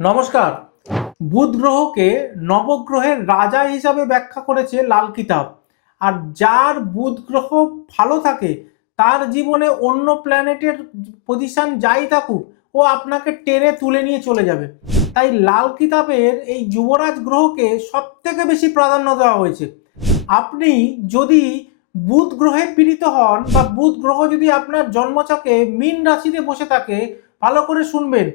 নমস্কার। বুধ গ্রহকে নবগ্রহের রাজা হিসাবে ব্যাখ্যা করেছে লাল কিতাব। আর যার বুধ গ্রহ ভালো থাকে, তার জীবনে অন্য প্ল্যানেটের পজিশন যাই থাকুক, ও আপনাকে টেনে তুলে নিয়ে চলে যাবে। তাই লাল কিতাবের এই যুবরাজ গ্রহকে সব থেকে বেশি প্রাধান্য দেওয়া হয়েছে। আপনি যদি বুধ গ্রহে পীড়িত হন বা বুধ গ্রহ যদি আপনার জন্মচকে মীন রাশিতে বসে থাকে ভালো করে শুনবেন।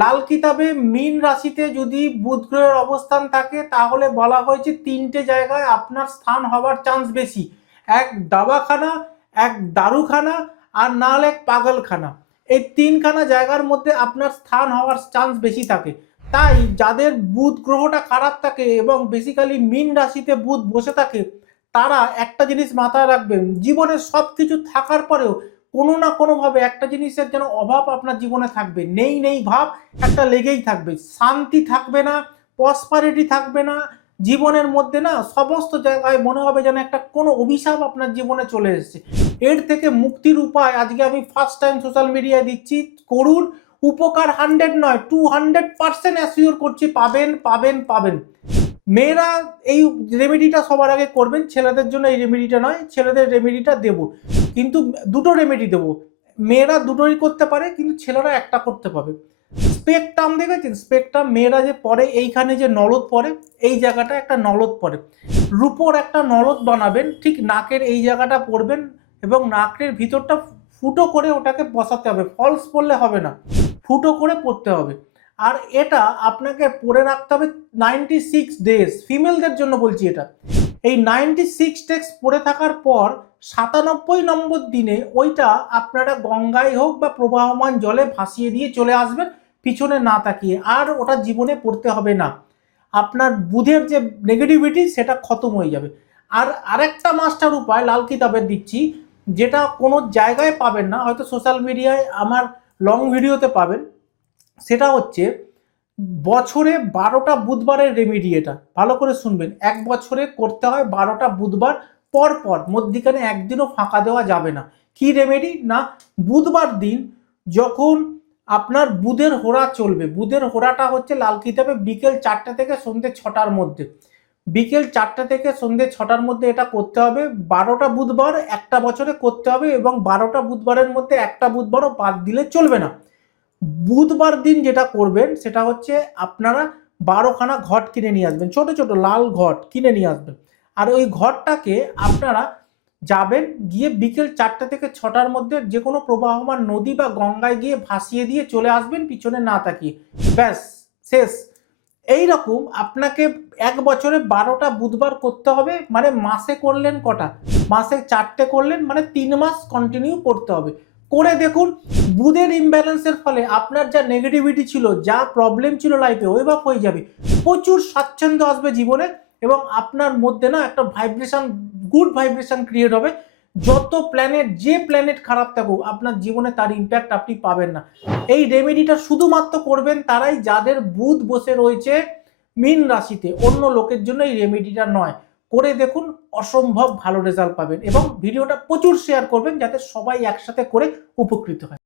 লাল কিতাবে মীন রাশিতে যদি বুধ গ্রহের অবস্থান থাকে, তাহলে বলা হয়েছে তিনটে জায়গায় আপনার স্থান হওয়ার চান্স বেশি। এক দাবাখানা, এক দারুখানা আর না হলে এক পাগলখানা। এই তিনখানা জায়গার মধ্যে আপনার স্থান হওয়ার চান্স বেশি থাকে। তাই যাদের বুধ গ্রহটা খারাপ থাকে এবং বেসিক্যালি মীন রাশিতে বুধ বসে থাকে, তারা একটা জিনিস মাথায় রাখবেন জীবনে সব কিছু থাকার পরেও কোনো না কোনোভাবে একটা জিনিসের যেন অভাব আপনার জীবনে থাকবে। নেই নেই ভাব একটা লেগেই থাকবে। শান্তি থাকবে না পসপারিটি থাকবে না, জীবনের মধ্যে না সমস্ত জায়গায় মনে হবে যেন একটা কোনো অভিশাপ আপনার জীবনে চলে এসেছে। এর থেকে মুক্তির উপায় আজকে আমি ফার্স্ট টাইম সোশ্যাল মিডিয়ায় দিচ্ছি। করুন, উপকার হান্ড্রেড নয় টু হান্ড্রেড পার্সেন্ট অ্যাসিওর করছি, পাবেন পাবেন পাবেন। মেয়েরা এই রেমেডিটা সবার আগে করবেন, ছেলেদের জন্য এই রেমেডিটা নয়, ছেলেদের রেমেডিটা দেব। কিন্তু দুটো রেমেডি দেবো। মেয়েরা দুটোই করতে পারে, কিন্তু ছেলেরা একটা করতে পারবে স্পেকটাম দেখেছেন? স্পেকটাম মেয়েরা যে পরে, এইখানে যে নলদ পরে, এই জায়গাটা একটা নলদ পরে। রূপোর একটা নলদ বানাবেন, ঠিক নাকের এই জায়গাটা পরবেন এবং নাকের ভিতরটা ফুটো করে ওটাকে বসাতে হবে। ফলস পরলে হবে না, ফুটো করে পরতে হবে। আর এটা আপনাকে পরে রাখতে হবে নাইনটি সিক্স ডেজ ফিমেলদের জন্য বলছি এটা। এই নাইনটি সিক্স ডেজ পড়ে থাকার পর সাতানব্বই নম্বর দিনে ওইটা আপনারা গঙ্গায় হোক বা প্রবাহমান জলে ভাসিয়ে দিয়ে চলে আসবেন, পিছনে না তাকিয়ে। আর ওটা জীবনে পড়তে হবে না। আপনার বুধের যে নেগেটিভিটি সেটা খতম হয়ে যাবে। আর আরেকটা মাস্টার উপায় লাল কিতাবের দিচ্ছি, যেটা কোনো জায়গায় পাবেন না, হয়তো সোশ্যাল মিডিয়ায় আমার লং ভিডিওতে পাবেন, সেটা হচ্ছে বছরে বারোটা বুধবারের রেমেডি এটা। ভালো করে শুনবেন। এক বছরে করতে হয় বারোটা বুধবার পর পর। মধ্যিখানে একদিনও ফাঁকা দেওয়া যাবে না। কি রেমেডি না, বুধবার দিন যখন আপনার বুধের হোড়া চলবে, বুধের হোড়াটা হচ্ছে লাল কিতাবে বিকেল চারটে থেকে সন্ধ্যে ছটার মধ্যে। বিকেল চারটে থেকে সন্ধ্যে ছটার মধ্যে এটা করতে হবে। বারোটা বুধবার একটা বছরে করতে হবে এবং বারোটা বুধবারের মধ্যে একটা বুধবারও বাদ দিলে চলবে না। বুধবার দিন যেটা করবেন, সেটা হচ্ছে আপনারা বারোখানা ঘট কিনে নিয়ে আসবেন। ছোট ছোট, লাল ঘট কিনে নিয়ে আসবেন। আর ওই ঘরটাকে আপনারা যাবেন, গিয়ে বিকেল চারটে থেকে ছটার মধ্যে যে কোনো প্রবাহমান নদী বা গঙ্গায় গিয়ে ভাসিয়ে দিয়ে চলে আসবেন, পিছনে না তাকিয়ে। ব্যাস, শেষ। এই রকম আপনাকে এক বছরে বারোটা বুধবার করতে হবে মানে মাসে করলেন কটা? মাসে চারটে করলেন মানে তিন মাস কন্টিনিউ করতে হবে। করে দেখুন, বুধের ইমব্যালেন্সের ফলে আপনার যা নেগেটিভিটি ছিল, যা প্রবলেম ছিল লাইফে ওইভাব হয়ে যাবে। প্রচুর স্বাচ্ছন্দ্য আসবে জীবনে এবং আপনার মধ্যে না একটা ভাইব্রেশন গুড ভাইব্রেশন ক্রিয়েট হবে। যত প্ল্যানেট যে প্ল্যানেট খারাপ থাকুক, আপনার জীবনে তার ইম্প্যাক্ট আপনি পাবেন না। এই রেমেডিটা শুধুমাত্র করবেন তারাই যাদের বুধ বসে রয়েছে মীন রাশিতে, অন্য লোকের জন্য এই রেমেডিটা নয়। করে দেখুন অসম্ভব ভালো রেজাল্ট পাবেন এবং ভিডিওটা প্রচুর শেয়ার করবেন যাতে সবাই একসাথে করে উপকৃত হয়।